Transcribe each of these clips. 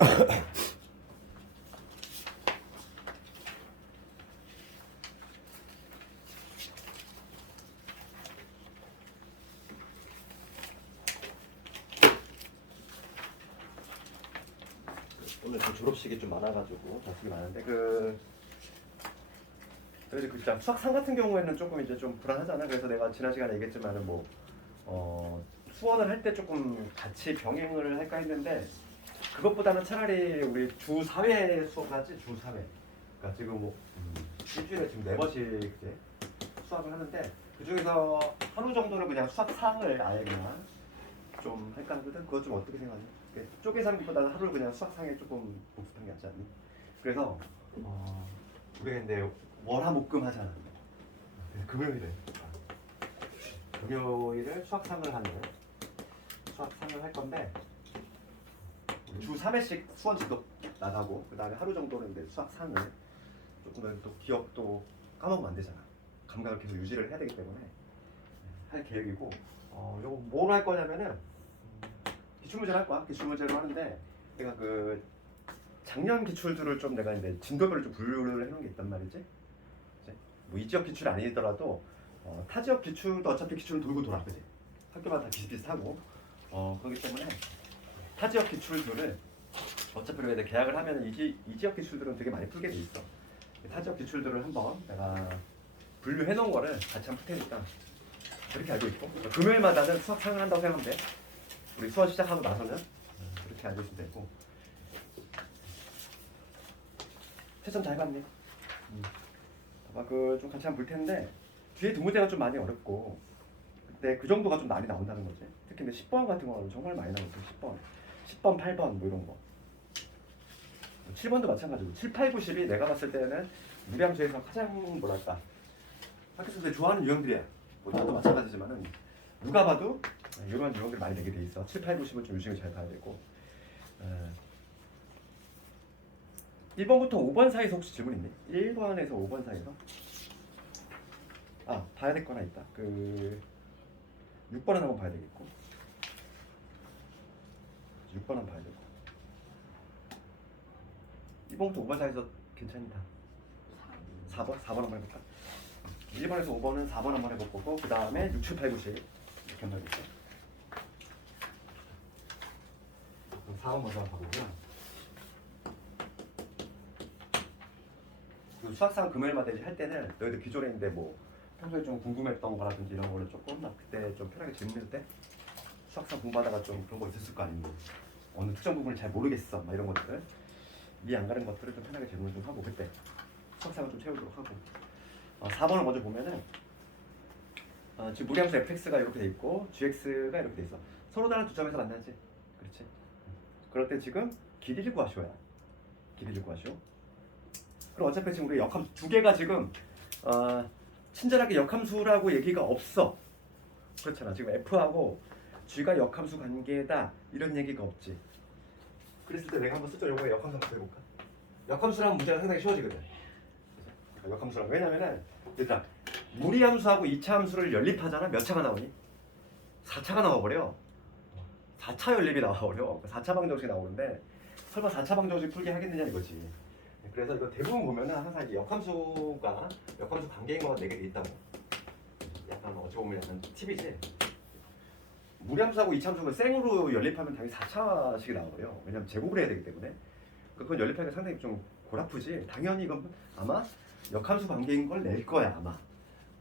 오늘 그 졸업식이 좀 많아가지고 자식이 많은데 그래도 그 진짜 수학상 같은 경우에는 조금 이제 좀 불안하잖아. 그래서 내가 지난 시간에 얘기했지만은 수원을 할 때 조금 같이 병행을 할까 했는데 그것보다는 차라리 우리 주 4회 수업을 하지. 주 4회. 그러니까 지금 일주일에 지금 4번씩 이제 수학을 하는데 그 중에서 하루 정도는 그냥 수학상을 아예 그냥 좀 할까 하거든. 그거 좀 어떻게 생각하니? 쪼개서 하는 것보다는 하루를 그냥 수학상에 조금 복습한 게 낫지 않니? 그래서 우리가 근데 월화목금 하잖아. 그래서 금요일을 수학상을 할 건데 주 3회씩 수원 지도 나가고 그 다음에 하루 정도는 이제 수학상을 조금 또 기억도 까먹으면 안 되잖아. 감각을 계속 유지를 해야 되기 때문에 할 계획이고 요거 뭘 할 거냐면은 기출문제를 할 거야. 기출문제로 하는데 내가 그 작년 기출들을 좀 내가 이제 진도별로 좀 분류를 해놓은 게 있단 말이지. 이제 뭐 이 지역 기출이 아니더라도 타 지역 기출도 어차피 기출은 돌고 돌아, 그지? 학교마다 다 비슷비슷하고 그렇기 때문에 타 지역 기출들을 어차피 우리가 계약을 하면 이 지역 기출들은 되게 많이 풀게 돼 있어. 타 지역 기출들을 한번 내가 분류해 놓은 거를 같이 한번 풀 테니까 그렇게 알고 있고 금요일마다는 수학상을 한다고 생각하면 돼. 우리 수업 시작하고 나서는 그렇게 알고 있으면 되고. 채점 잘 봤네. 봐봐, 좀 같이 한번 볼 텐데 뒤에 두 문제가 좀 많이 어렵고 그때 그 정도가 좀 많이 나온다는 거지. 특히 10번 같은 거는 정말 많이 나오고 10번, 8번 뭐 이런 거. 7번도 마찬가지고 7, 8, 9, 10이 내가 봤을 때는 우리 함수에서 가장 뭐랄까 학교에서 좋아하는 유형들이야. 뭐 나도 마찬가지지만은 누가 봐도 이런 유형들 많이 내게 돼 있어. 7, 8, 9, 10은 좀 유심히 잘 봐야 되고 1번부터 5번 사이에서 혹시 질문 있니? 1번에서 5번 사이에서? 봐야 될 거나 있다. 6번은 한번 봐야 되겠고 6번 한번 봐야 되고 1번부터 5번 사이에서 괜찮다. 4번 한번 해볼까? 1번에서 5번은 4번 한번 해볼 거고 그 다음에 6, 7, 8, 9, 10 이렇게 한번 해볼게. 4번 먼저 한번 봐보고요. 수학상 금요일마다 할 때는 너희들 기존에 있는데 뭐 평소에 좀 궁금했던 거라든지 이런 거를 조금 그때 좀 편하게 질문할 때 수학상 공부하다가 좀 그런 거 있었을 거 아니니 어느 특정 부분을 잘 모르겠어 막 이런 것들 이해 안 가는 것들을 좀 편하게 질문을 좀 하고 그때 수학상을 좀 채우도록 하고 4번을 먼저 보면은 지금 무리함수 fx가 이렇게 돼 있고 gx가 이렇게 돼 있어. 서로 다른 두 점에서 만나지. 그렇지? 그럴 때 지금 길이를 구하시오야. 길이를 구하시오. 그럼 어차피 지금 우리 역함수 두 개가 지금 친절하게 역함수라고 얘기가 없어. 그렇잖아. 지금 f하고 g가 역함수 관계다 이런 얘기가 없지. 그랬을 때 내가 한번 슬쩍 요거에 역함수 한번 해볼까? 역함수라면 문제가 상당히 쉬워지거든. 역함수라고. 왜냐면은 얘들아 무리함수하고 2차 함수를 연립하잖아. 몇 차가 나오니? 4차가 나와버려. 4차 연립이 나와버려. 4차 방정식이 나오는데 설마 4차 방정식 풀게 하겠느냐 이거지. 그래서 이거 대부분 보면은 항상 이 역함수 관계인 거가 4개 돼 있다고. 약간 어찌 보면 약간 팁이지. 무리함수하고 2차 함수를 생으로 연립하면 당연히 4차식이 나와버려. 왜냐면 제곱을 해야 되기 때문에. 그건 연립하기가 상당히 좀 골아프지. 당연히 이건 아마 역함수 관계인 걸 낼 거야 아마.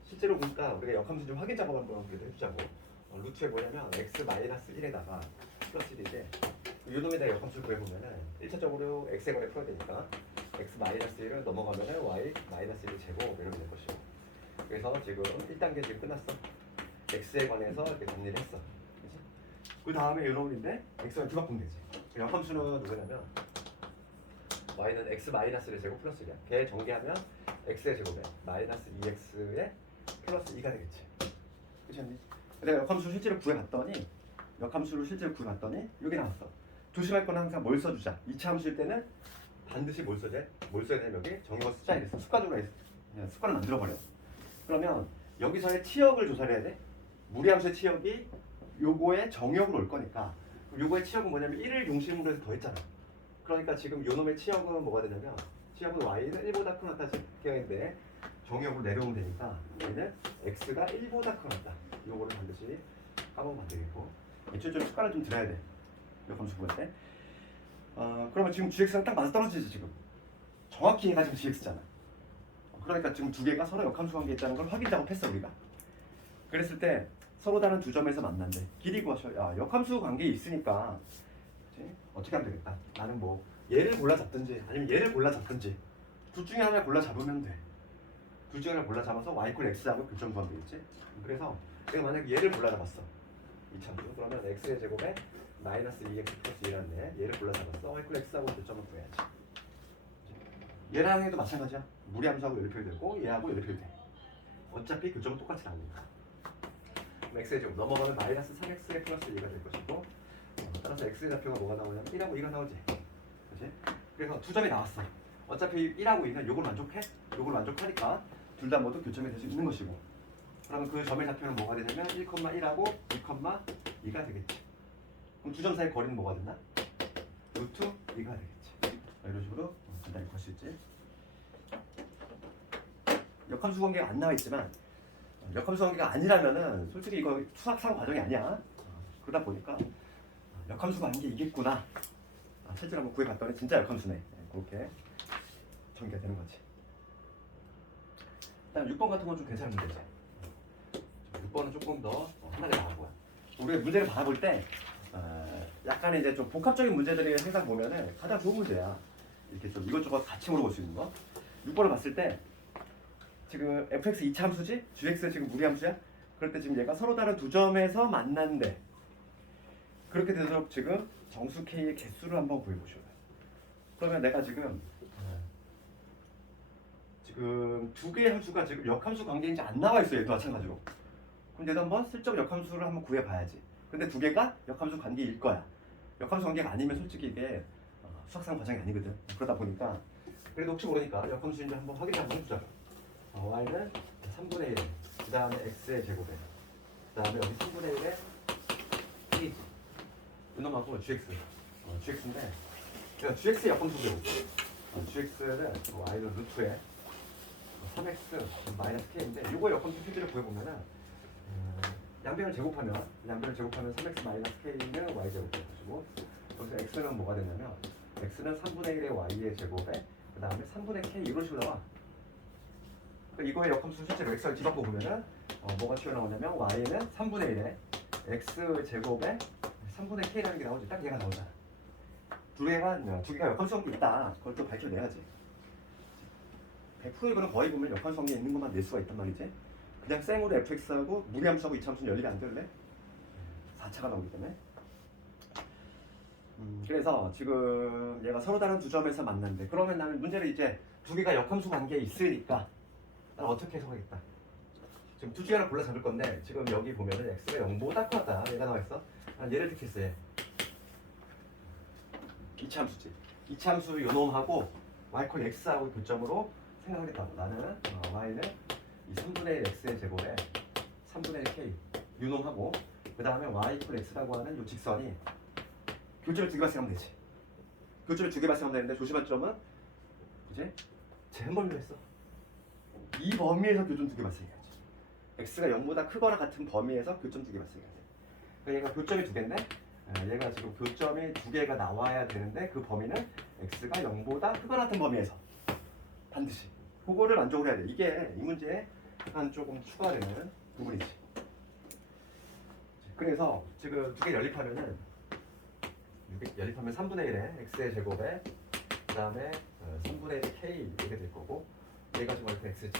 실제로 보니까 우리가 역함수 좀 확인 작업 한번 해주자고. 루트에 뭐냐면 x-1에다가 플러스 1인데 이 놈에다가 역함수를 구해보면은 1차적으로 x에 관해 풀어야 되니까 x-1을 넘어가면은 y-1을 제곱 이렇게 될 것이고. 그래서 지금 1단계 지금 끝났어. x에 관해서 이렇게 정리를 했어. 그치? 그 다음에 이 놈인데 x가 두 바꾸면 되지. 역함수는 누구냐면 y는 x-의 제곱 플러스 1이야. 걔 전개하면 x의 제곱에 마이너스 2x의 플러스 2가 되겠지. 그렇지 않니? 내가 역함수를 실제로 구해봤더니 여기 나왔어. 조심할 건 항상 뭘 써주자. 2차 함수일 때는 반드시 뭘 써야 되냐면 여기 정의가 숫자 이랬어. 습관적으로 그냥 습관을 만들어버려. 그러면 여기서의 치역을 조사를 해야 돼. 무리함수의 치역이 요거의 정역으로 올 거니까 요거의 치역은 뭐냐면 1을 중심으로 해서 더했잖아. 그러니까 지금 요놈의 치역은 뭐가 되냐면 치역은 y는 1보다 크다 지경인데 정의역으로 내려오면 되니까 얘는 x가 1보다 크다. 이거를 반드시 까먹으면 안 되겠고 애초에 좀 습관을 좀 들여야 돼. 역함수 구할 때. 그러면 지금 gx랑 딱 맞아 떨어지지 지금. 정확히 얘가 지금 gx잖아. 그러니까 지금 두 개가 서로 역함수 관계에 있다는 걸 확인 작업했어 우리가. 그랬을 때 서로 다른 두 점에서 만난대. 길이 구하셔. 야 역함수 관계에 있으니까 그치? 어떻게 하면 되겠다. 나는 뭐 얘를 골라 잡든지 아니면 얘를 골라 잡든지 둘 중에 하나 골라 잡으면 돼. 둘 중에 하나 골라 잡아서 y = x하고 교점 구하면 되겠지. 그래서 내가 만약에 얘를 골라 잡았어. 이 참수. 그러면 x의 제곱에 마이너스 2x 플러스 1이라는데 얘를 골라 잡았어. y = x하고 교점을 구해야지. 얘랑 해도 마찬가지야. 무리함수하고 연립해도 되고 얘하고 연립해도 돼. 어차피 교점은 똑같이 나오니까. x의 제곱 넘어가면 마이너스 3x의 플러스 2가 될 것이고 따라서 x의 좌표가 뭐가 나오냐면 1하고 2가 나오지. 그렇지? 그래서 두 점이 나왔어. 어차피 1하고 2는 요걸 만족해? 요걸 만족하니까 둘 다 모두 교점이 될 수 있는 것이고 그러면 그 점의 좌표는 뭐가 되냐면 1,1하고 2,2가 되겠지. 그럼 두 점 사이 거리는 뭐가 된다? 루트 2가 되겠지. 이런 식으로 간단히 볼 수 있지. 역함수 관계가 안 나와 있지만 역함수 관계가 아니라면은 솔직히 이거 수학상 과정이 아니야. 그러다 보니까 역함수 관계 이겠구나. 실제로 한번 구해봤더니 진짜 역함수네. 그렇게 전개가 되는 거지. 그다음 6번 같은 건 좀 괜찮은 문제지. 6번은 조금 더 하나를 나와보야. 우리가 문제를 받아볼 때 약간 이제 좀 복합적인 문제들이 항상 보면은 가장 좋은 문제야. 이렇게 좀 이것저것 같이 물어볼 수 있는 거. 6번을 봤을 때 지금 fx 2차 함수지? gx 지금 무리함수야? 그럴 때 지금 얘가 서로 다른 두 점에서 만난대. 그렇게 되도록 지금 정수 k의 개수를 한번 구해보시오. 그러면 내가 지금 두 개의 함수가 지금 역함수 관계인지 안 나와 있어. 얘도 마찬가지로. 그럼 얘도 한번 슬쩍 역함수를 한번 구해봐야지. 근데 두 개가 역함수 관계일 거야. 역함수 관계가 아니면 솔직히 이게 수학상 과정이 아니거든. 그러다 보니까 그래도 혹시 모르니까 역함수인지 한번 확인 한번 해보자. y는 3분의 1, 그 다음에 x의 제곱에, 그 다음에 여기 3분의 1에 k지. 이놈하고 gx. gx인데, gx의 역함수 배우고, gx는 y는 루트에 3x 마이너스 k인데, 이거 역함수 표기를 구해보면은 양변을 제곱하면 3x 마이너스 k는 y 제곱 될 것이고, 여기서 x는 뭐가 되냐면 x는 3분의 1의 y의 제곱에, 그 다음에 3분의 k 이런 식으로 나와. 이거의 역함수 실제로 x를 뒤바꿔 보면은 뭐가 튀어나오냐면 y는 3분의 1에 x 제곱에 3분의 k라는 게 나오지. 딱 얘가 나오잖아. 두 개가 역함수 관계 있다. 그걸 또 밝혀내야지. 100% 이거는 거의 보면 역함수 관계 있는 것만 낼 수가 있단 말이지. 그냥 생으로 fx하고 무리함수하고 이차함수는 연립이 안 될래? 4차가 나오기 때문에. 그래서 지금 얘가 서로 다른 두 점에서 만난대. 그러면 나는 문제를 이제 두 개가 역함수 관계에 있으니까 나는 어떻게 해석하겠다. 지금 둘 중에 하나 골라 잡을 건데 지금 여기 보면은 x가 0보다 크다. 얘가 나와 있어. 난 얘를 택했어. 얘. 이차함수지. 이차함수 요놈하고 y = x하고 교점으로 생각하겠다고. 나는 y는 이 3분의 1 x의 제곱에 3분의 1 k 유놈하고 그 다음에 y = x라고 하는 이 직선이 교점을 두 개 발생하면 되지. 교점을 두 개 발생하면 되는데 조심할 점은 이제 제일 멀리 했어. 이 범위에서 교점 두 개 발생해야지. x가 0보다 크거나 같은 범위에서 교점 두 개 발생해야 돼. 그러니까 얘가 교점이 두 개인데 얘가 지금 교점이 두 개가 나와야 되는데 그 범위는 x가 0보다 크거나 같은 범위에서 반드시 그거를 만족을 해야 돼. 이게 이 문제에 한 조금 추가되는 부분이지. 그래서 지금 두 개 연립하면은 3분의 1에 x의 제곱에 그 다음에 3분의 1의 k 이렇게 될 거고 얘가 지금 이렇게 x지.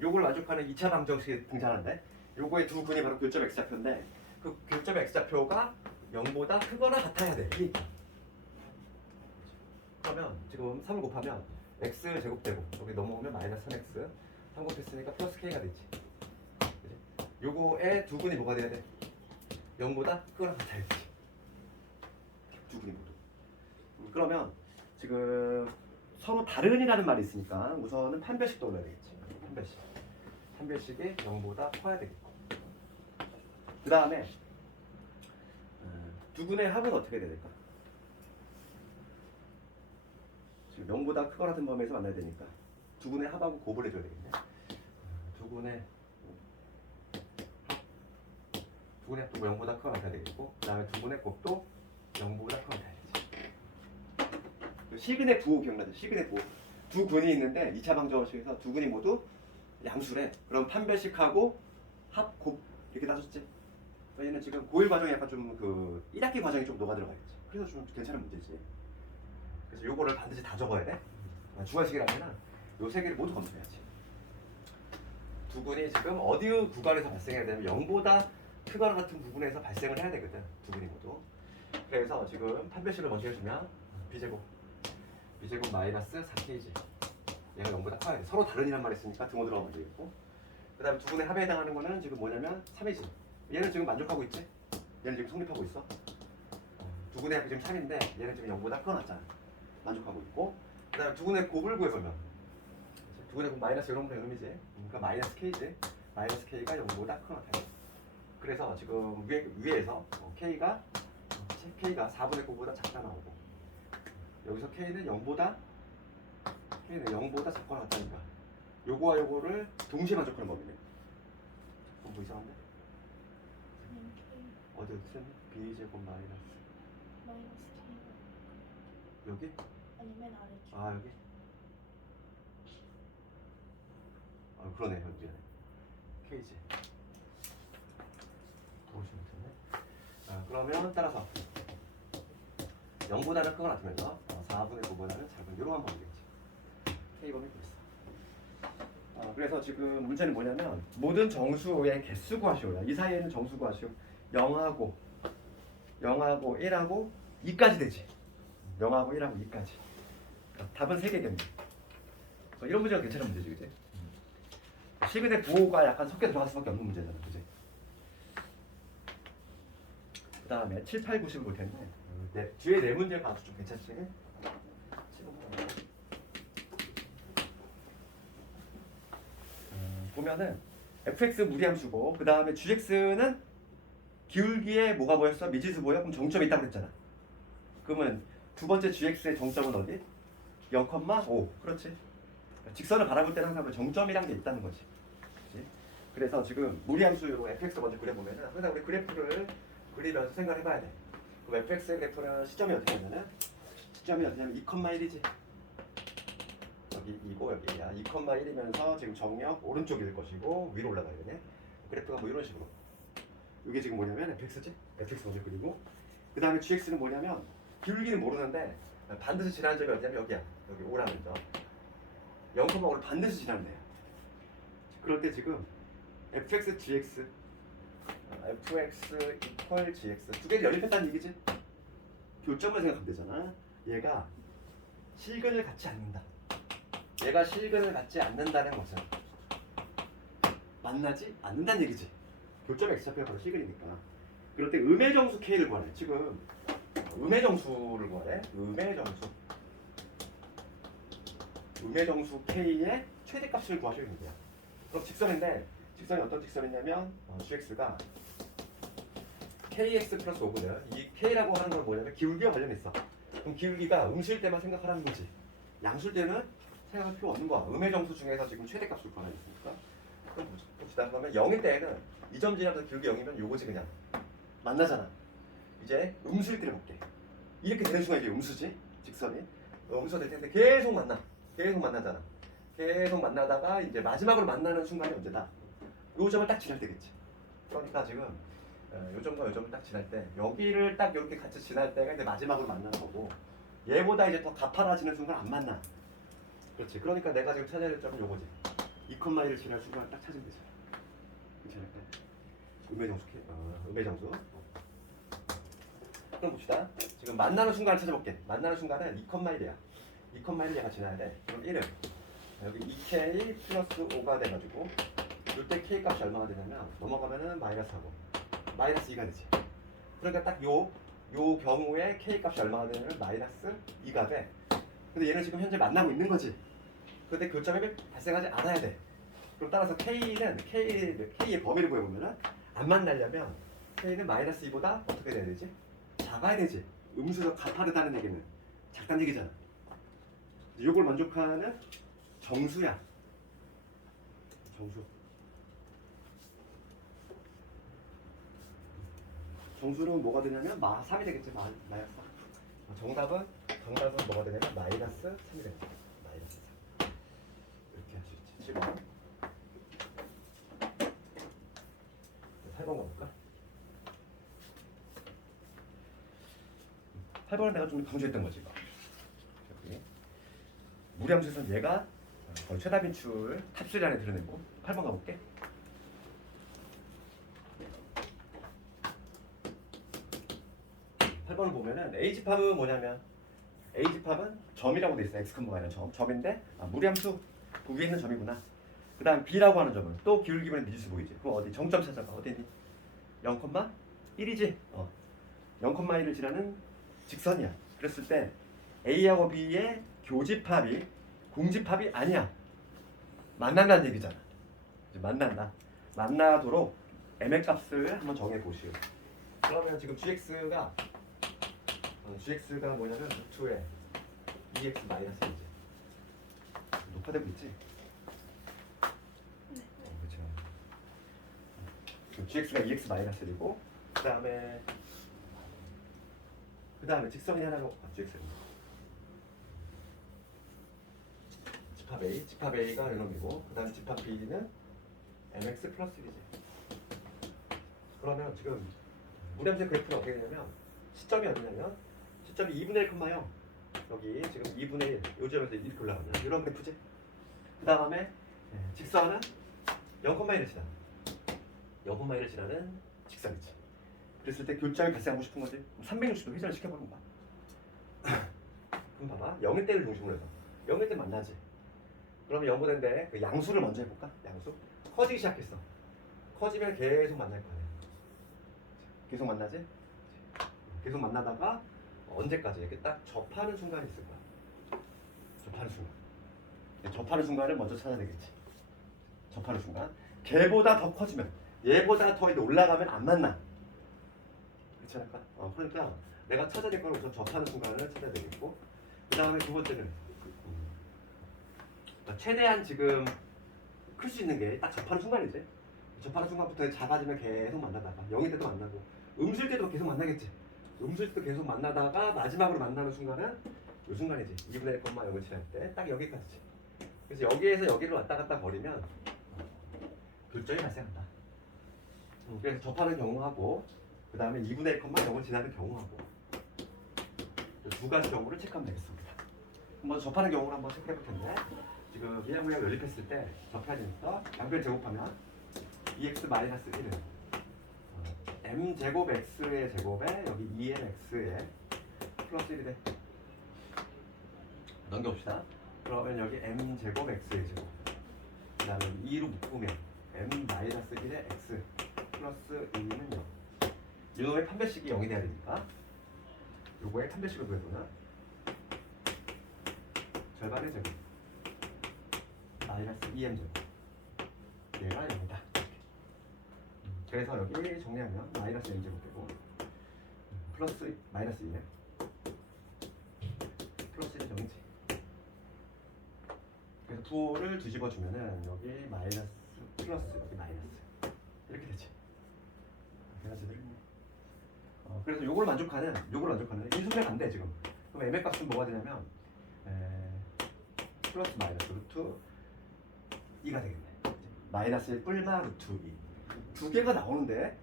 요걸 만족하는 2차 방정식이 등장하는데 요거의 두 근이 바로 교점 x좌표인데 그 교점 x좌표가 0보다 크거나 같아야 돼. 이게 있다. 그러면 지금 3을 곱하면 x 제곱되고 여기 넘어오면 마이너스 3x 3 곱했으니까 플러스 k가 되지. 그치? 요거의 두 근이 뭐가 돼야 돼? 0보다 크거나 같아야지. 두 근이 모두. 그러면 지금 서로 다른이라는 말이 있으니까 우선은 판별식 떠올려야 되겠지. 판별식이 0보다 커야 되겠고 그 다음에 두 근의 합은 어떻게 돼야 될까? 지금 0보다 크거나 같은 범위에서 만나야 되니까 두근의 합하고 곱을 해줘야 되겠네. 두근의 합도 0보다 크거나 같아야 되겠고, 그 다음에 두근의 곱도 0보다 크거나 같아야 되지. 시근의 부호 기억나죠? 시근의 부호. 두 근이 있는데 2차 방정식에서 두 근이 모두 양수래. 그럼 판별식하고 합, 곱 이렇게 따졌지. 얘는 지금 고1 과정이 약간 좀 그 1학기 과정이 좀 녹아 들어가겠지. 그래서 좀 괜찮은 문제지. 그래서 요거를 반드시 다 적어야 돼. 주관식이라면은 요 세 개를 모두 검토해야지. 두근이 지금 어디 구간에서 발생해야 되면 0보다 크거나 같은 부분에서 발생을 해야 되거든. 두근이 모두. 그래서 지금 판별식을 먼저 해주면 b제곱 마이너스 4kg. 얘가 0보다 커야 돼. 서로 다른 이란 말 했으니까 등호 들어가면 되겠고. 그 다음에 두근의 합에 해당하는 거는 지금 뭐냐면 3이지. 얘는 지금 만족하고 있지? 얘는 지금 성립하고 있어. 두근의 합이 지금 3인데 얘는 지금 0보다 크거나 같잖아. 만족하고 있고. 그 다음에 두근의 곱을 구해보면 두근의 곱 마이너스 이런 분의 의미지. 그러니까 마이너스 k지. 마이너스 k가 0보다 크거나 같아요. 그래서 지금 위에서 k가 4분의 9보다 작다 나오고, 여기서 k는 0보다 작거나 같다니까 요거와 요거를 동시에 만족하는 법이네. 뭐 이상한데? 어디 틀렸니? b제곱 마이너스 K 여기? 아니 맨 아래쪽. 아 여기? 그러네. 여기 k지. 도우시면 됐네. 그러면 따라서 0보다는 크거나 같으면서 4분의 9보다는 작은 요런 한 범위겠지. K범위 그랬어. 그래서 지금 문제는 뭐냐면 모든 정수의 개수 구하시오야. 이 사이에는 정수 구하시오. 0하고 1하고 2까지 되지. 0하고 1하고 2까지. 답은 3개겠네. 이런 문제가 괜찮은 문제지, 그지? 시근의 부호가 약간 섞여 들어갈 수밖에 없는 문제잖아, 그지? 그 다음에 7, 8, 90을 볼 텐데 뒤에 네 문제가 아주 좀 괜찮지? 보면은 fx 무리함수고 그 다음에 gx는 기울기에 뭐가 보였어? 미지수 보여? 그럼 정점이 있다고 그랬잖아. 그러면 두 번째 gx의 정점은 어디? 0,5. 그렇지. 직선을 바라볼 때는 항상 정점이란 게 있다는 거지. 그치? 그래서 지금 무리함수로 fx 먼저 그려보면은 항상 우리 그래프를 그리면서 생각을 해봐야 돼. 그럼 fx의 그래프는 시점이 어떻게 되냐면 2,1이지. 여기 이고 여기야. 2,1이면서 지금 정역 오른쪽일 것이고 위로 올라가야 되네. 그래프가 뭐 이런 식으로. 이게 지금 뭐냐면 fx지? fx 먼저 그리고 그 다음에 gx는 뭐냐면 기울기는 모르는데 반드시 지나는 점이 어디냐면 여기야. 여기 오라는 점. 0,5를 반드시 지나면 돼요. 그럴 때 지금 fx gx fx equal gx 두 개를 연립했다는 얘기지? 교점을 생각하면 되잖아. 얘가 실근을 갖지 않는다. 얘가 실근을 갖지 않는다는 것은 만나지 않는다는 얘기지. 교점 x좌표가 바로 실근이니까. 그럴 때 음의 정수 k를 구하래. 지금 음의 정수를 구하래. 음의 정수 k의 최대값을 구하셔야 됩니다. 그럼 직선인데 직선이 어떤 직선이냐면 gx가 kx 플러스 5거든. 이 k라고 하는 건 뭐냐면 기울기와 관련있어. 그럼 기울기가 음수일 때만 생각하라는 거지. 양수일 때는 생각할 필요 없는 거야. 음의 정수 중에서 지금 최대값을 구하라 했으니까. 그럼 봅시다. 그러면 0일 때에는 이 점 지나면서 기울기 0이면 요거지 그냥. 만나잖아. 이제 음수일 때를 볼게. 이렇게 되는 순간 이게 음수지. 직선이. 음수가 될 텐데 계속 만나잖아. 계속 만나다가 이제 마지막으로 만나는 순간이 언제다? 요 점을 딱 지날 때겠지. 그러니까 지금 요 점과 요 점을 딱 지날 때 여기를 딱 이렇게 같이 지날 때가 이제 마지막으로 만나는 거고 얘보다 이제 더 가파라지는 순간 안 만나. 그렇지. 그러니까 내가 지금 찾아야 될 점은 요거지. 2,1을 지날 순간 딱 찾으면 되죠. 괜찮을까? 음의 정수. 그럼 봅시다. 지금 만나는 순간을 찾아볼게. 만나는 순간은 2,1이야. 2,1을 얘가 지나야 돼. 그럼 1은 여기 2k 플러스 5가 돼가지고 이때 k 값이 얼마가 되냐면 넘어가면은 마이너스하고 마이너스 2가 되지. 그러니까 딱 요 경우에 k 값이 얼마가 되냐면 마이너스 2가 돼. 근데 얘는 지금 현재 만나고 있는 거지. 근데 교점이 발생하지 않아야 돼. 그럼 따라서 k의 범위를 구해보면은 안 만나려면 k는 마이너스 2보다 어떻게 돼야 되지? 작아야 되지. 음수가 가파르다는 얘기는 작다는 얘기잖아. 이걸 만족하는 정수야. 정수. 정수는 뭐가 되냐면 마3이 되겠지. 마이너스 3. 정답은 뭐가 되냐면 마이너스 3이 되겠지. 마이너스 3. 이렇게 할 수 있지. 7번. 8번 가볼까? 8번은 내가 좀 강조했던 거지. 여기. 무리함수에서는 얘가 거의 최다 빈출 탑3 안에 들어내고 8번 가볼게. 8번을 보면은 A집합은 뭐냐면 A집합은 점이라고 돼 있어. X, Y라는 점인데 무리함수 그 위에 있는 점이구나. 그 다음 B라고 하는 점은 또 기울기분의 미지수 보이지. 그럼 어디 정점 찾아봐. 어디 있니? 0,1이지. 0,1을 지나는 직선이야. 그랬을 때 A하고 B의 교집합이 공집합이 아니야. 만난다는 얘기잖아. 이제 만나도록 m의 값을 한번 정해 보시오. 그러면 지금 gx가 뭐냐면 루트에 2x 마이너스 1이지. 녹화되고 있지? 네. 그렇죠. gx가 2x 마이너스 1이고 그 다음에 직선이 하나로 gx입니다. 집합 A가 이놈이고 그 다음에 집합 B는 mx 플러스 1이지. 그러면 지금 무리함수의 그래프는 어떻게 되냐면 시점이 어디냐면 시점이 2분의 1,0 여기 지금 2분의 1 요 점에서 이렇게 올라가는 이런 그래프지. 그 다음에 직선은 0,1을 지나는 0,1을 지나는 직선이지. 그랬을 때 교점이 발생하고 싶은 거지. 360도 회전을 시켜보는 거야. 그럼 봐봐 0일 때를 중심으로 해서 0일 때 만나지. 그러면 0보다인데 그 양수를 먼저 해볼까? 양수 커지기 시작했어. 커지면 계속 만날 거야. 계속 만나지? 계속 만나다가 언제까지? 이렇게 딱 접하는 순간이 있을 거야. 접하는 순간을 먼저 찾아야 되겠지. 접하는 순간. 걔보다 더 커지면, 얘보다 더 올라가면 안 만나. 그렇지 않을까? 그러니까 내가 찾아야 될 거는 우선 접하는 순간을 찾아야 되겠고, 그 다음에 두 번째는 최대한 지금 클 수 있는 게 딱 접하는 순간이지. 접하는 순간부터 작아지면 계속 만나다가 0일 때도 만나고 음수일 때도 계속 만나겠지. 음수일 때도 계속 만나다가 마지막으로 만나는 순간은 이 순간이지. 2분의 1,0을 지날 때 딱 여기까지지. 그래서 여기에서 여기를 왔다 갔다 버리면 교점이 발생한다. 그래서 접하는 경우하고 그 다음에 2분의 1,0을 지나는 경우하고 두 가지 경우를 체크하면 되겠습니다. 먼저 접하는 경우를 한번 체크해 볼 텐데 지금 이항구역 연립했을 때 접해야 되니까 양변 제곱하면 2x-1은 m제곱 x의 제곱에 여기 2mx에 플러스 1이 돼. 넘겨봅시다. 그러면 여기 m제곱 x의 제곱 그 다음에 2로 묶으면 m-1의 x 플러스 2는 0. 이놈의 판별식이 0이 돼야 되니까 요거의 판별식을 구해보면 절반의 제곱 마이너스 2m 제곱 얘가 0이다. 그래서 여기 정리하면 마이너스 m 제곱 되고 플러스 마이너스 2네 플러스 1은 0이지. 그래서 부호를 뒤집어주면은 여기 마이너스 플러스 여기 마이너스 이렇게 되지. 내가 제대로 했네. 그래서 요걸 만족하는 인수분해 안 돼 지금. 그럼 m의 값은 뭐가 되냐면 플러스 마이너스 루트 2가 되겠네. 마이너스 1 뿔마 루트 2. 두 개가 나오는데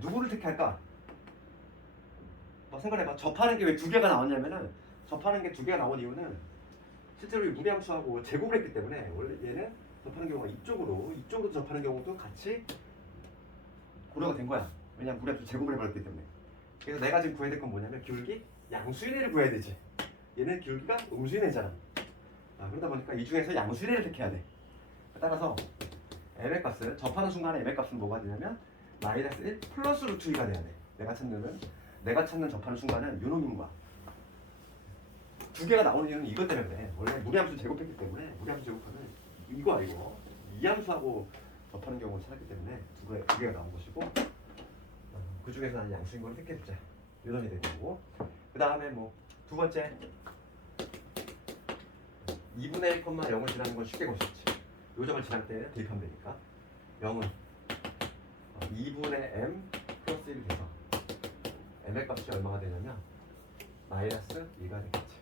누구를 택할까? 생각해봐. 접하는 게 왜 두 개가 나왔냐면은 접하는 게 두 개가 나온 이유는 실제로 이 무리함수하고 제곱을 했기 때문에 원래 얘는 접하는 경우가 이쪽으로 접하는 경우도 같이 고려가 된 거야. 왜냐면 무리함수 제곱을 해버렸기 때문에. 그래서 내가 지금 구해야 될 건 뭐냐면 기울기 양수인의를 구해야 되지. 얘는 기울기가 음수인의잖아. 그러다 보니까 이 중에서 양수인의를 택해야 돼. 따라서 m의 값은 접하는 순간에 m의 값은 뭐가 되냐면 마이너스 1 플러스 루트 2가 돼야 돼. 내가 찾는 접하는 순간은 요놈인 거야. 두 개가 나오는 이유는 이것 때문에 그래. 원래 무리함수 제곱했기 때문에 무리함수 제곱하면 이거 이 함수하고 접하는 경우를 찾았기 때문에 두 개가 나온 것이고 그 중에서 나는 양수인 걸 택해주자. 요놈이 되는 거고 그 다음에 뭐 두 번째 2분의 1, 0을 지나는 건 쉽게 볼 수 있지. 요 점을 지날 때 대입하면 되니까 0은 2분의 m 플러스 1이 돼서 m의 값이 얼마가 되냐면 마이너스 2가 되겠지.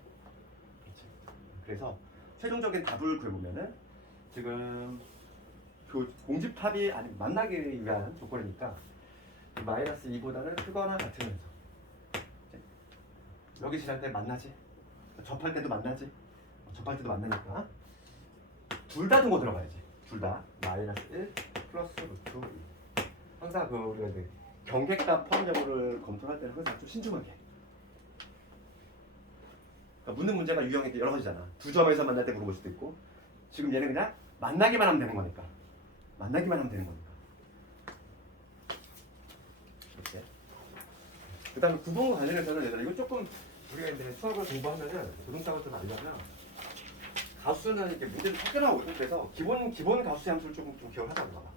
그렇지? 그래서 최종적인 답을 구해보면은 지금 그 공집합이 아니 만나기 위한 조건이니까 마이너스 2보다는 크거나 같으면서 여기 지날 때 만나지? 접할 때도 만나지? 접할 때도 만나니까 둘 다 등호 들어가야지. 둘 다 마이너스 1 플러스 루트 2. 항상 그 우리가 이제 경계값 포함여부를 검토할 때는 항상 좀 신중하게. 그러니까 묻는 문제가 유형이 여러 가지잖아. 두 점에서 만날 때 물어볼 수도 있고, 지금 얘는 그냥 만나기만 하면 되는 거니까. 만나기만 하면 되는 거니까. 이렇게. 그다음에 구분과 관련해서는 얘들아 이거 조금 우리가 이제 수학을 공부하면은 고등학을 좀 알려면 가수는 이렇게 문제를 섞여나오고 그래서 기본 가수 함수를 조금 좀 기억을 하자고 봐봐.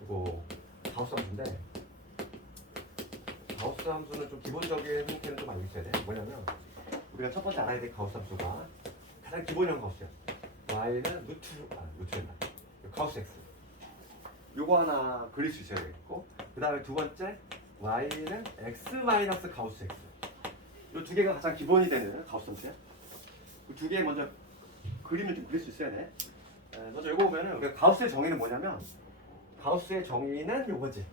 그리고 가우스 함수인데 가우스 함수는 좀 기본적인 형태는 좀 알고 있어야 돼. 뭐냐면 우리가 첫 번째 알아야 될 가우스 함수가 가장 기본형 가우스야. y는 루트된다. 가우스 x. 요거 하나 그릴 수 있어야 되겠고, 그 다음에 두 번째 y는 x 마이너스 가우스 x. 요 두 개가 가장 기본이 되는 가우스 함수야. 그 두 개 먼저 그림을 좀 그릴 수 있어야 돼. 먼저 이거 보면은 우리가 가우스의 정의는 뭐냐면 가우스의 정의는 요거지.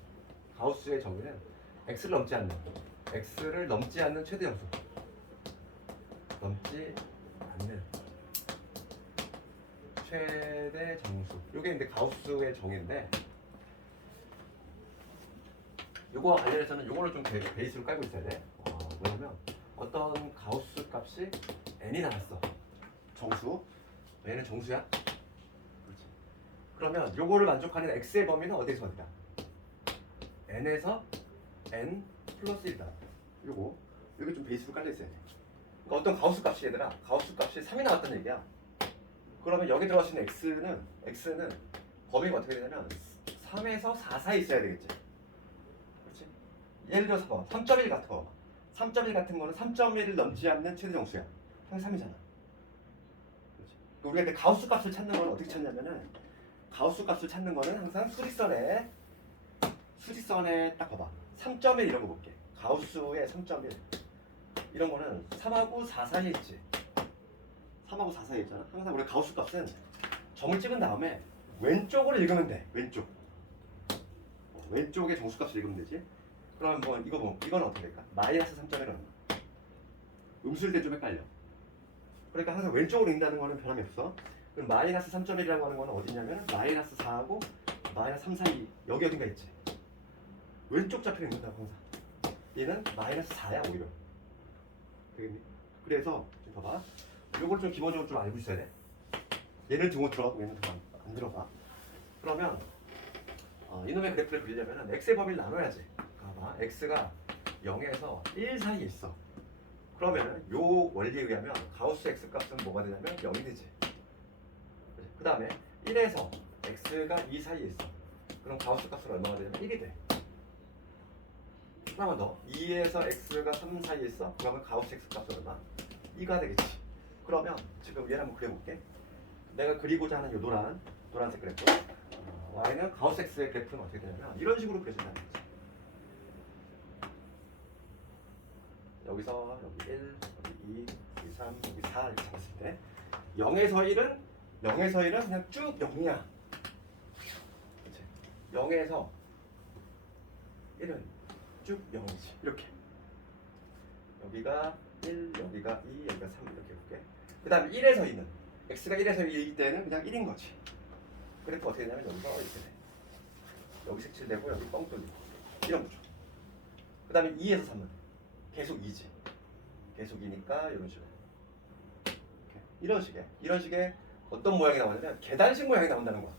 가우스의 정의는 x를 넘지 않는 최대 정수. 넘지 않는 최대 정수. 요게 근데 가우스의 정의인데 요거 관련해서는 요거를 좀 베이스로 깔고 있어야 돼. 뭐냐면 어떤 가우스 값이 n이 나왔어. 정수. 얘는 정수야? 그렇지. 그러면 요거를 만족하는 x의 범위는 어디에서 왔다? n에서 n 플러스 1이다. 요거 여기 좀 베이스로 깔려 있어야 돼. 그러니까 어떤 가우스 값이 얘들아 가우스 값이 3이 나왔다는 얘기야. 그러면 여기 들어갈 수 있는 x는 범위가 어떻게 되냐면 3에서 4 사이 있어야 되겠지. 그렇지? 예를 들어서 봐. 3.1 같은 거. 3.1 같은 거는 3.1을 넘지 않는 최대 정수야. 항상 3이잖아. 그렇지? 우리가 근데 가우스 값을 찾는 건 어떻게 찾냐면은 가우스 값을 찾는 거는 항상 수직선에 딱 봐봐. 3.1 이런 거 볼게. 가우스의 3.1 이런 거는 3하고 4 사이에 있지. 3하고 4 사이에 있잖아. 항상 우리 가우스 값은 점을 찍은 다음에 왼쪽으로 읽으면 돼. 왼쪽의 정수값을 읽으면 되지. 그럼 뭐 이건 어떻게 될까? 마이너스 3.1은 얼마? 음수일 때 좀 헷갈려. 그러니까 항상 왼쪽으로 읽는다는 거는 변함이 없어. 그럼 마이너스 3.1이라고 하는 거는 어디냐면 마이너스 4하고 마이너스 3 사이 여기 어딘가 있지. 왼쪽 좌표를 읽는다고 항상. 얘는 마이너스 4야 오히려. 되겠니? 그래서 좀 봐봐. 요걸 좀 기본적으로 좀 알고 있어야 돼. 얘는 등호 들어가고 얘는 등호 안 들어가. 그러면 이놈의 그래프를 그리려면 x의 범위를 나눠야지. 봐봐. x가 0에서 1 사이에 있어. 그러면 요 원리에 의하면 가우스 x 값은 뭐가 되냐면 0이 되지. 그 다음에 1에서 x가 2 사이에 있어. 그럼 가우스 값은 얼마가 되냐면 1이 돼. 하나만 더. 2에서 x가 3 사이에 있어. 그러면 가우스 x 값은 얼마? 2가 되겠지. 그러면 지금 얘를 한번 그려볼게. 내가 그리고자 하는 요 노란색 그래프. y는 가우스 x의 그래프는 어떻게 되냐면 이런 식으로 그려진다는 거지. 여기서 여기 1, 여기 2, 여기 3, 여기 4 이렇게 잡았을 때 0에서 1은 그냥 쭉 0이야. 그치? 0에서 1은 쭉 0이지. 이렇게. 여기가 1, 여기가 2, 여기가 3 이렇게 볼게. 그 다음에 1에서 2는 x가 1에서 2일 때는 그냥 1인 거지. 그래프 어떻게 되냐면 여기가 이렇게 돼. 여기 색칠되고 여기 뻥 뚫리고 이런 거죠. 그 다음에 2에서 3은 계속 2지. 계속 2니까 이런 식으로. 이런 식의 어떤 모양이 나오냐면 계단식 모양이 나온다는 거야.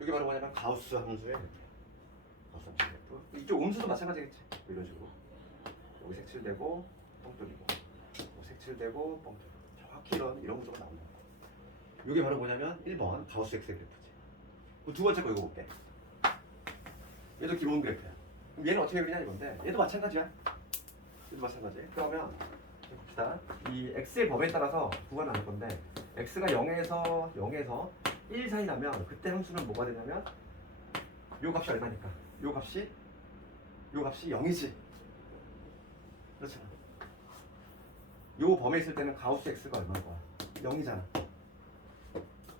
이게 바로 뭐냐면 가우스 함수의 가우스 함수의 그래프. 이쪽 음수도 마찬가지겠지. 이런 식으로. 여기 색칠되고 뻥 뚫리고 색칠되고 뻥 뚫리고 정확히 이런 구조가 나온다. 이게 바로 뭐냐면 1번 가우스 x의 그래프지. 두 번째 거 이거 볼게. 얘도 기본 그래프야. 그럼 얘는 어떻게 그리냐 이건데 얘도 마찬가지야. 얘도 마찬가지. 그러면 봅시다. 이 x의 범위에 따라서 구가 나눌 건데 x가 0에서 1 사이 나면 그때 함수는 뭐가 되냐면 요 값이 얼마니까 요 값이 0이지. 그렇잖아. 요 범위에 있을 때는 가우스 x가 얼마인 거야? 0이잖아.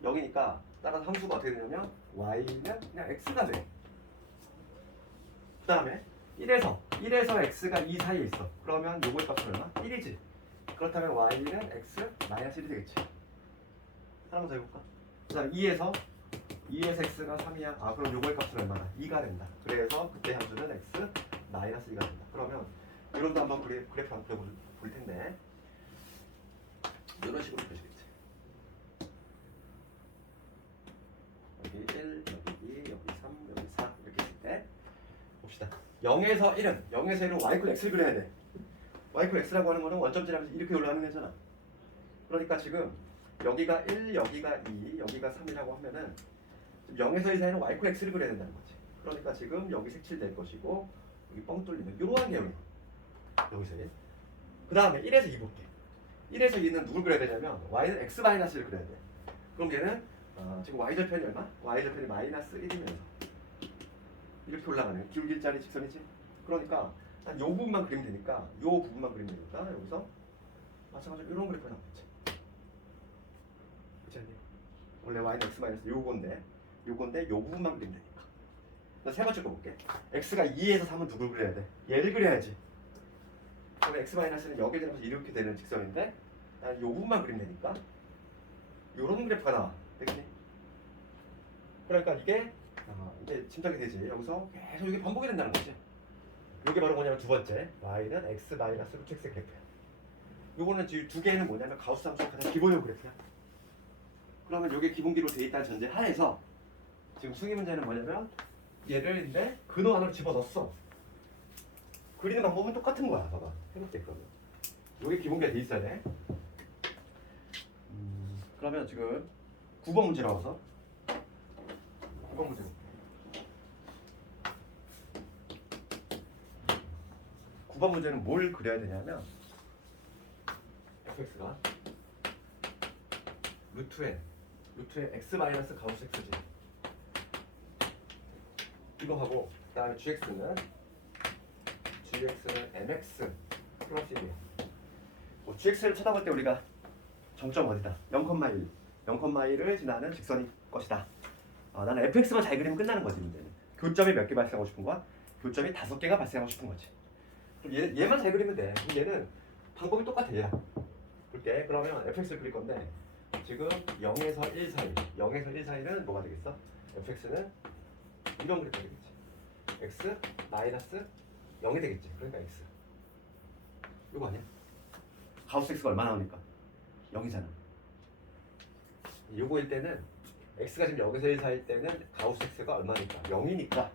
0이니까 따라서 함수가 어떻게 되냐면 y는 그냥 x가 돼. 그 다음에 1에서 x가 2 사이에 있어. 그러면 요거의 값은 얼마? 1이지. 그렇다면 y는 x 마이너스 1이 되겠지. 하나만 더 해볼까? 그 다음에 2에서 x가 3이야. 아 그럼 요거의 값은 얼마나? 2가 된다. 그래서 그때 함수는 x 마이너스 2가 된다. 그러면 이런도 한번 그래프 한번 그려볼 텐데 이런 식으로 그려지겠지. 여기 1, 여기 2, 여기 3, 여기 4 이렇게 있을 때 봅시다. 0에서 1은 y는 x를 그려야 돼. y는 x라고 하는 거는 원점지라면서 이렇게 올라가는 거잖아. 그러니까 지금 여기가 1, 여기가 2, 여기가 3이라고 하면은 0에서 1 사이는 y는 x를 그려야 된다는 거지. 그러니까 지금 여기 색칠될 것이고 여기 뻥 뚫리는 이러한 개념이 여기서 1. 그 다음에 1에서 2 볼게. 1에서 2는 누굴 그려야 되냐면 y는 x-를 그려야 돼. 그럼 얘는 지금 y절편이 얼마? y절편이 마이너스 1이면서 이렇게 올라가는 기울기짜리 직선이지. 그러니까 한 요 부분만 그리면 되니까 요 부분만 그리면 되니까 여기서 마찬가지로 이런 그래프가 나오겠지. 그렇지 않니? 원래 y는 x 마이너스 요건데 요 부분만 그리면 되니까. 세 번째 거 볼게. x가 2에서 3은 누굴 그려야 돼? 얘를 그려야지. 그럼 x 마이너스는 여기에 대면서 이렇게 되는 직선인데 난 요 부분만 그리면 되니까 요런 그래프가 나와. 되겠니? 그러니까 이게 짐작이 되지. 여기서 계속 이게 반복이 된다는 거지. 이게 바로 뭐냐면 두 번째 y는 x 마이너스 루트 x의 그래프야. 요거는 지금 두 개는 뭐냐면 가우스 함수의 가장 기본형 그래프야. 그러면 이게 기본기로 돼 있다는 전제 하에서 지금 수기 문제는 뭐냐면 얘를 근데 근호 안으로 집어넣었어. 그리는 방법은 똑같은 거야. 봐봐. 해볼게 그러면. 이게 기본기가 돼 있어야 돼. 그러면 지금 9번 문제 나와서 9번 문제 볼게. 9번 문제는 뭘 그려야 되냐면 fx가 루트에 x 마이너스 가우스 x지. 이거 하고 그 다음에 gx는 mx 플러스 1이야. gx를 쳐다볼 때 우리가 정점 어디다? 0,1 0,1을 지나는 직선이 것이다. 나는 fx만 잘 그리면 끝나는 거지. 문제는 교점이 몇 개 발생하고 싶은 거야? 교점이 5개가 발생하고 싶은 거지. 그럼 얘만 잘 그리면 돼. 그럼 얘는 방법이 똑같아. 얘야. 볼게. 그러면 fx를 그릴 건데 지금 0에서 1 사이는 뭐가 되겠어? fx는 이런 그래프가 되겠지. x 마이너스 0이 되겠지. 그러니까 x. 이거 아니야? 가우스 x가 얼마 나오니까? 0이잖아. 요거일 때는 x가 지금 0에서 1 사이일 때는 가우스 x가 얼마니까? 0이니까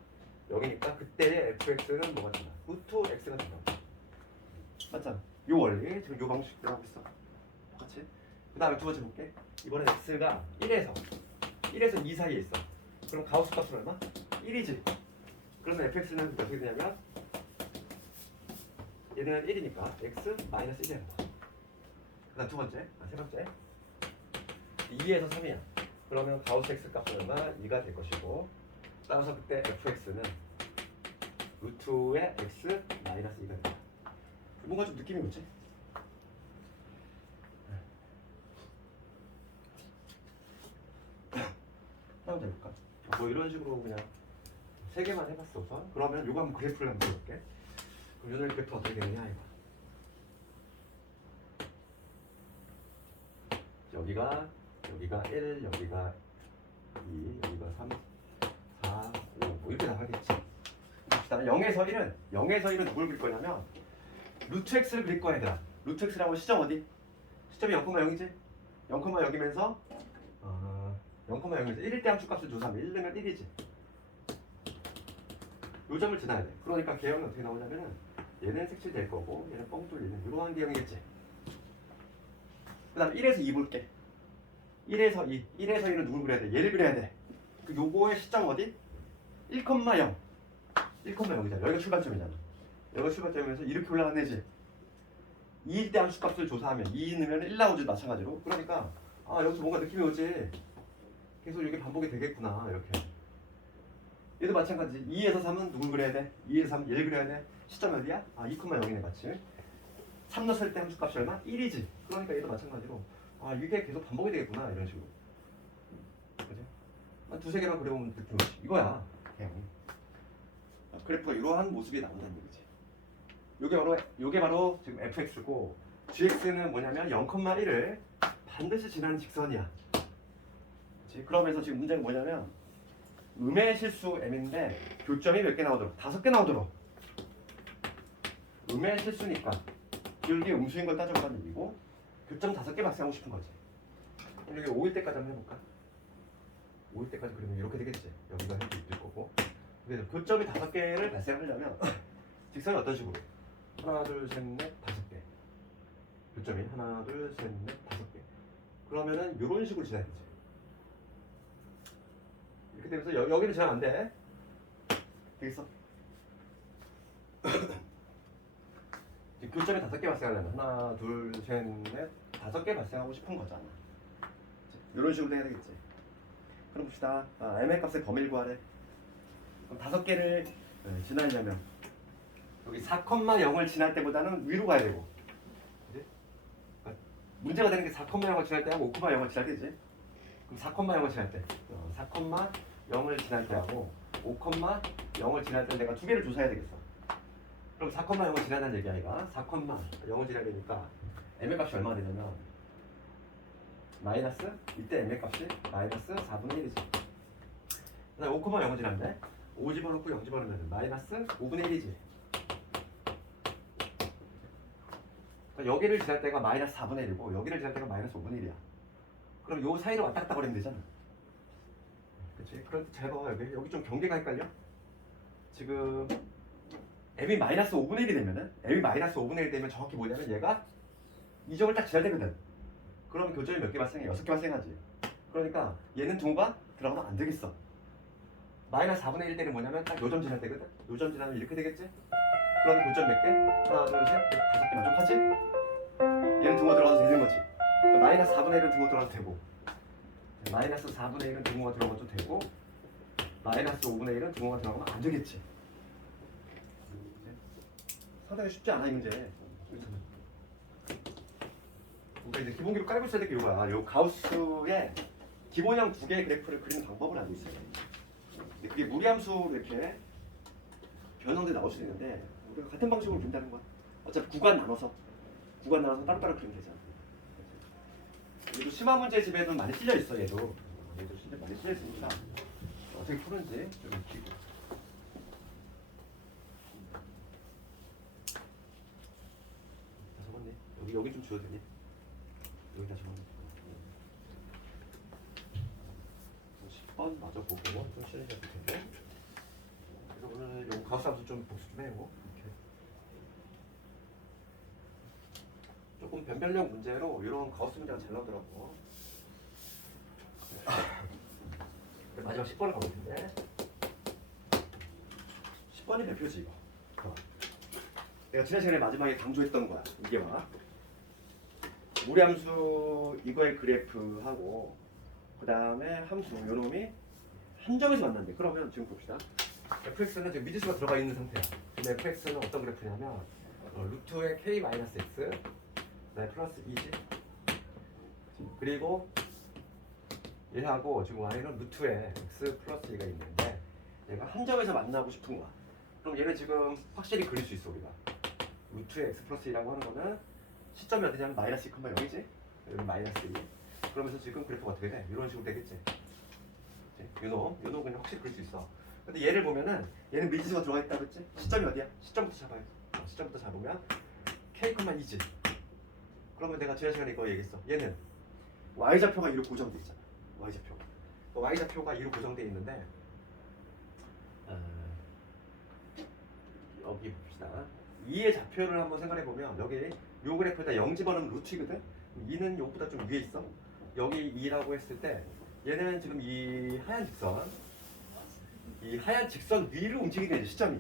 그때의 fx는 뭐가 된다? 루트 x가 된다. 맞잖아. 요 원리 지금 요 방식 들어가고 있어. 똑같이. 그 다음에 두 번째 볼게. 이번엔 x가 1에서 2 사이에 있어. 그럼 가우스 값은 얼마? 1이지. 그러면 fx는 어떻게 되냐면 얘는 1이니까 x 마이너스 1이 된다. 그 다음 세 번째 2에서 3이야. 그러면 가우스 x 값은 얼마? 2가 될 것이고 따라서 그때 fx는 루트의 x 마이너스 2가 된다. 뭔가 좀 느낌이 오지? 하나 더 해볼까? 뭐 이런 식으로 그냥 3개만 해봤어 우선. 그러면 요거 한번 그래프를 한번 해볼게. 그럼 요즘 그래프 어떻게 되느냐 이거. 여기가 1, 여기가 2, 여기가 3, 4, 5 뭐 이렇게 나가겠지. 봅시다. 0에서 1은 누굴 그릴 거냐면 루트 x를 그릴 거야 얘들아. 루트 x라고 시점 어디? 시점이 0,0이지? 0,0이면서 0,0에서 1일 때 함수값을 조사하면 1 넣으면 1이지. 요 점을 지나야 돼. 그러니까 개형이 어떻게 나오냐면은 얘는 색칠될 거고 얘는 뻥 뚫리는 이러한 개형이겠지. 그 다음 1에서 2 볼게. 1에서 2는 누굴 그려야 돼? 얘를 그려야 돼. 그 요거의 시점 어디? 1,0. 1,0이잖아. 여기가 출발점이잖아. 여기가 출발점이면서 이렇게 올라가는 애지. 2일 때 함수값을 조사하면 2 넣으면 1 나오지 마찬가지로. 그러니까 아 여기서 뭔가 느낌이 오지. 계속 이게 반복이 되겠구나 이렇게. 얘도 마찬가지. 2에서 3은 누굴 그려야 돼? 2에서 3은 얘를 그려야 돼. 시점 어디야? 아 2,0이네 같이. 3 넣었을 때 함수값이 얼마? 1이지. 그러니까 얘도 마찬가지로 아 이게 계속 반복이 되겠구나 이런 식으로. 그지? 한 두세 개만 그려보면 느낌 오지. 이거야. 그냥. 그래프가 이러한 모습이 나온다는 얘기지. 요게 바로 지금 fx고 gx는 뭐냐면 0,1을 반드시 지나는 직선이야. 그치? 그러면서 지금 문제가 뭐냐면 음의 실수 m인데 교점이 몇 개 나오도록? 5개 나오도록. 음의 실수니까 여기 음수인 걸 따져보라는 얘기고 교점 5개 발생하고 싶은 거지. 그럼 여기 5일 때까지 한번 해볼까? 5일 때까지 그러면 이렇게 되겠지. 여기가 해도 있을 거고. 그래서 교점이 5개를 발생하려면 직선이 어떤 식으로? 하나, 둘, 셋, 넷, 5개. 교점이 하나, 둘, 셋, 넷, 5개. 그러면은 이런 식으로 지나야 되지. 이렇게 되면서 여기는 지나면 안 돼. 되겠어? 교점이 5개 발생하려면 하나, 둘, 셋, 넷, 5개 발생하고 싶은 거잖아. 이런 식으로 해야 되겠지. 그럼 봅시다. m의 값의 범위를 구하래. 그럼 5개를 지나려면 여기 4,0을 지날 때보다는 위로 가야 되고, 그치? 그러니까 문제가 되는 게 4,0을 지날 때하고 5,0을 지날 때지. 그럼 4,0을 지날 때, 4,0을 지날 때하고 5,0을 지날 때 내가 두 개를 조사해야 되겠어. 그럼 4,0을 지나는 얘기야, 얘가. 4,0을 지나야 되니까 m의 값이 얼마가 되냐면 마이너스, 이때 m의 값이 마이너스 4분의 1이지. 그다음에 5,0을 지났는데 5 집어넣고 0 집어넣으면 마이너스 5분의 1이지. 그러니까 여기를 지날 때가 마이너스 4분의 1이고 여기를 지날 때가 마이너스 5분의 1이야. 그럼 요 사이를 왔다 갔다 거리면 되잖아. 그치? 그럴 때 잘 봐. 여기 좀 경계가 헷갈려? 지금 m이 마이너스 5분의 1이 되면은 m이 마이너스 5분의 1 되면 정확히 뭐냐면 얘가 이 점을 딱 지날 때거든. 그럼 교점이 몇 개 발생해? 6개 발생하지. 그러니까 얘는 등호가 들어가면 안 되겠어. 마이너스 4분의 1 때는 뭐냐면 딱 요 점 지날 때거든. 요 점 지나면 이렇게 되겠지? 그럼 교점 몇 개? 하나, 둘, 셋, 넷, 5개 만족하지? 얘는 등호 들어가도 되는 거지. 그러니까 마이너스 4분의 1은 등호 들어가도 되고 마이너스 4분의 1은 등호가 들어가도 되고 마이너스 5분의 1은 등호가 들어가면 안 되겠지. 상당히 쉽지 않아 이 문제. 우리가 이제 기본기로 깔고 있어야 될 게 이거야. 요 가우스의 기본형 두 개의 그래프를 그리는 방법을 알고 있어야 돼. 근데 그게 무리함수로 이렇게 변형돼 나올 수 있는데 우리가 같은 방식으로 그린다는 거야. 어차피 구간 나눠서 따로따로 그리면 되잖아. 얘도 심화 문제 집에도 많이 실려 있어. 얘도 진짜 많이 실려 있으니까 어떻게 푸는지 좀 익히고. 다 적었네. 여기 좀 지워도 되니? 여기다 적었네. 10번 마저 보고 좀 실력이 되고. 그래서 오늘 요 가우스 함수 좀 복수 좀 해요. 이렇게. 조금 변별력 문제로 이런 가우스 문제가 잘 나오더라고. 마지막 10번을 가볼 텐데 10번이 대표지 이거. 내가 지난 시간에 마지막에 강조했던 거야. 이게 와. 무리함수 이거의 그래프하고 그 다음에 함수 요놈이 한 점에서 만난대. 그러면 지금 봅시다. fx는 지금 미지수가 들어가 있는 상태야. 근데 fx는 어떤 그래프냐면 루트의 k-x 그다음에 플러스 2지. 그리고 얘하고 지금 y는 루트에 x 플러스 2가 있는데 얘가 한 점에서 만나고 싶은 거야. 그럼 얘는 지금 확실히 그릴 수 있어 우리가. 루트의 x 플러스 2라고 하는 거는 시점이 어디냐면 마이너스 2,0이지. 여기 마이너스 2. 그러면서 지금 그래프가 어떻게 돼? 이런 식으로 되겠지. 요놈 그냥 확실히 그릴 수 있어. 근데 얘를 보면은 얘는 미지수가 들어가 있다 그랬지? 시점이 어디야? 시점부터 잡아야 돼. 시점부터 잡으면 k,2지. 그러면 내가 지난 시간에 이거 얘기했어. 얘는 y좌표가 이로 고정돼 있잖아. y좌표가. y좌표가 이로 고정돼 있는데 여기 봅시다. 2의 좌표를 한번 생각해 보면 여기 요 그래프에다 0 집어넣으면 루트이거든. 2는 요거보다 좀 위에 있어. 여기 2라고 했을 때 얘는 지금 이 하얀 직선 위로 움직이게 되죠. 시점이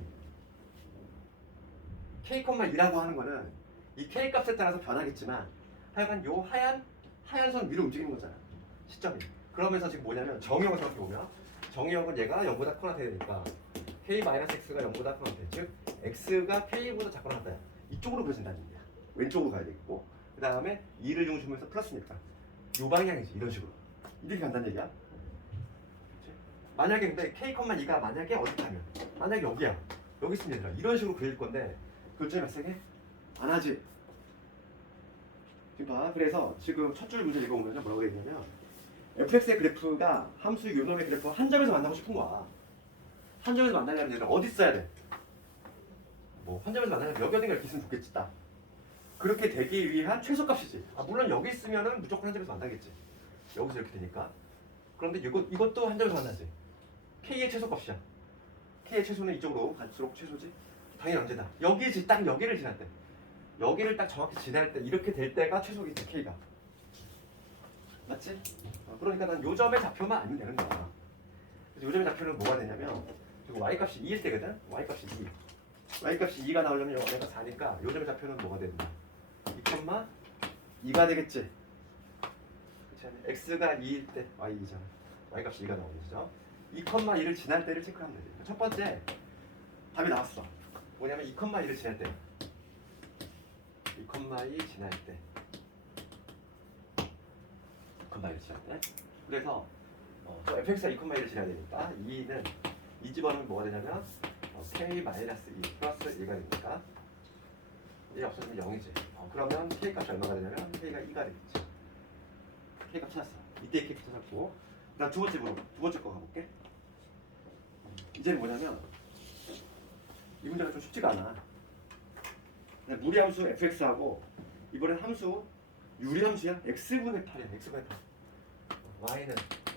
k,2라고 하는 거는 이 k 값에 따라서 변하겠지만 하여간 요 하얀 하얀 선 위로 움직이는 거잖아. 시점이. 그러면서 지금 뭐냐면 정의역을 생각해보면 정의역은 얘가 0보다 크거나 돼야 되니까 k-x가 0보다 크거나 돼. 즉 x가 k보다 작거나 같다. 이쪽으로 그려진다는 얘기야. 왼쪽으로 가야 되겠고 그 다음에 2를 중심으로 해서 플러스니까 요 방향이지. 이런 식으로 이렇게 간다는 얘기야. 그치? 만약에 근데 k,2가 만약에 어디 가면 만약에 여기야. 여기 있으면 얘들아 이런 식으로 그릴 건데 그걸 몇 세게? 안 하지. 지금 봐. 그래서 지금 첫 줄 문제 읽어보면 뭐라고 되어 있냐면 fx의 그래프가 함수 요놈의 그래프와 한 점에서 만나고 싶은 거야. 한 점에서 만나려면 얘들아 어디 써야 돼? 뭐 한 점에서 만나려면 여기 어딘가 이렇게 있으면 좋겠지. 딱. 그렇게 되기 위한 최소값이지. 물론 여기 있으면은 무조건 한 점에서 만나겠지. 여기서 이렇게 되니까. 그런데 이것도 한 점에서 만나지. k의 최소값이야. k의 최소는 이쪽으로 갈수록 최소지. 당연히 언제다. 여기지. 딱 여기를 지날 때. 여기를 딱 정확히 지날 때 이렇게 될 때가 최소겠지. k가. 맞지? 그러니까 난 요 점의 좌표만 알면 되는 거야. 그래서 요 점의 좌표는 뭐가 되냐면 지금 y값이 2일 때거든. y값이 2. y값이 2가 나오려면 y가 4니까 요 점의 좌표는 뭐가 된다? 2,2가 되겠지. 그렇지 않냐? x가 2일 때 y2잖아. y값이 2가 나오는 거죠. 2,2를 지날 때를 체크하면 되지. 첫 번째 답이 나왔어. 뭐냐면 2,2를 지날 때. 2,2 지날 때. 2,2를 지날 때. 그래서 저 fx가 2,2를 지나야 되니까 2는 이 집어넣으면 뭐가 되냐면 k-2 플러스 1가 되니까 1이 없어지면 0이지. 그러면 k 값이 얼마가 되냐면 k가 2가 되겠지. k 값 찾았어. 이때 k 값 찾았고 나 두 번째 거 가볼게. 이제는 뭐냐면 이 문제가 좀 쉽지가 않아. 무리함수 fx하고 이번엔 함수 유리함수야. x분의 8이야. x분의 8. y는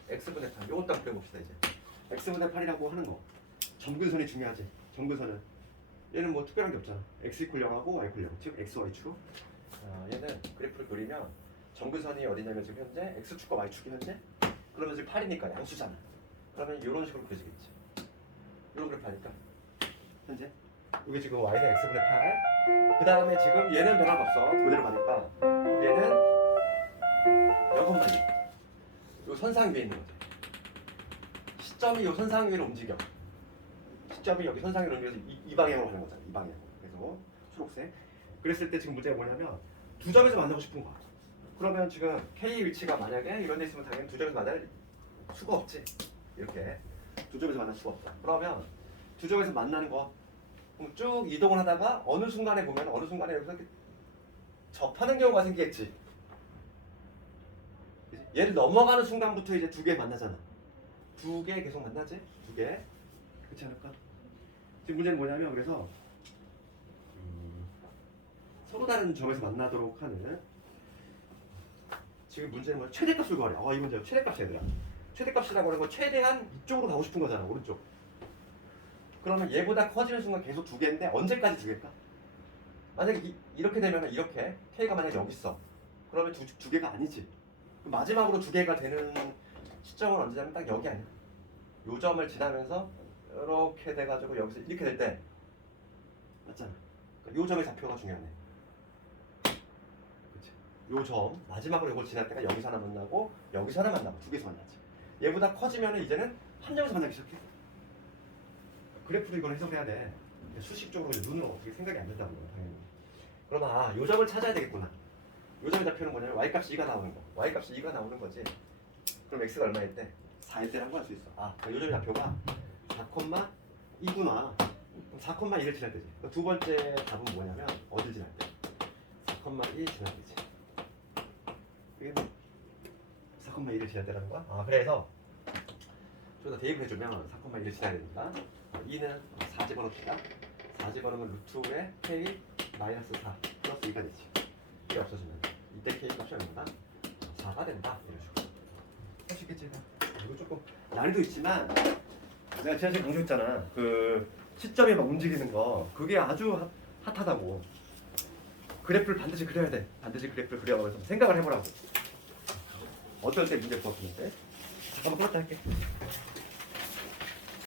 x분의 8. 요것도 한번 그려봅시다. 이제 x분의 8이라고 하는 거. 점근선이 중요하지. 점근선은 얘는 뭐 특별한 게 없잖아. x 이퀄 0하고 y 이퀄 0. 즉 x, y축. 얘는 그래프를 그리면 점근선이 어디냐면 지금 현재 x축과 y축이 현재 그러면 지금 8이니까 양수잖아. 그러면 이런 식으로 그려지겠지. 이런 그래프 하니까 현재 이게 지금 y는 x분의 8. 그 다음에 지금 얘는 변화가 없어. 그대로 가니까 얘는 0,2. 요 선상 위에 있는 거지. 시점이 요 선상 위로 움직여. 시점이 여기 선상 위로 움직여서 이 방향으로 가는 거잖아. 이 방향. 그래서 초록색. 그랬을 때 지금 문제가 뭐냐면 두 점에서 만나고 싶은 거야. 그러면 지금 K 위치가 만약에 이런 데 있으면 당연히 두 점에서 만날 수가 없지. 이렇게 두 점에서 만날 수가 없다. 그러면 두 점에서 만나는 거 그럼 쭉 이동을 하다가 어느 순간에 보면 어느 순간에 여기서 이렇게 접하는 경우가 생기겠지. 얘를 넘어가는 순간부터 이제 두 개 만나잖아. 두 개 계속 만나지? 두 개. 그렇지 않을까? 지금 문제는 뭐냐면 그래서 서로 다른 점에서 만나도록 하는 지금 문제는 뭐야? 최대값을 구하래. 이 문제야. 최대값이야 얘들아. 최대값이라고 하는 건 최대한 이쪽으로 가고 싶은 거잖아. 오른쪽. 그러면 얘보다 커지는 순간 계속 두 개인데 언제까지 두 개일까? 만약에 이렇게 되면 이렇게 K가 만약에 여기 있어. 그러면 두 개가 아니지. 그럼 마지막으로 두 개가 되는 시점은 언제냐면 딱 여기 아니야. 요 점을 지나면서 이렇게 돼가지고 여기서 이렇게 될 때 맞잖아. 그러니까 요 점의 좌표가 중요하네. 그치? 요 점 마지막으로 이걸 지날 때가 여기서 하나 만나고 여기서 하나 만나고 두 개서 만나지. 얘보다 커지면 이제는 한 점에서 만나기 시작해. 그래프로 이걸 해석해야 돼. 수식적으로 눈으로 어떻게 생각이 안 된다고. 그럼 요 점을 찾아야 되겠구나. 요 점의 좌표는 뭐냐면 y값이 2가 나오는 거. y값이 2가 나오는 거지. 그럼 x가 얼마일 때? 4일 때라고 할 수 있어. 요 점의 좌표가 4,2구나. 4,2를 지날 때지. 두 번째 답은 뭐냐면 어딜 지날 때? 4,2 지날 때지. 이게 4,2를 지날 때라는 거야? 그래서 저기다 대입을 해주면 4,2를 지나야 되니까 2는 4 집어넣읍시다. 4 집어넣으면 루트에 k 마이너스 4 플러스 2가 되지. 이게 없어지면 이때 k 값이 얼마다? 4가 된다. 이런 식으로 할 수 있겠지. 이거 조금 난이도 있지만 내가 지난주에 강조했잖아. 그 시점이 막 움직이는 거 그게 아주 핫하다고. 그래프를 반드시 그려야 돼. 반드시 그래프를 그려가면서 생각을 해보라고. 어떨 때 문제 풀었는데 잠깐만 끊었다 할게.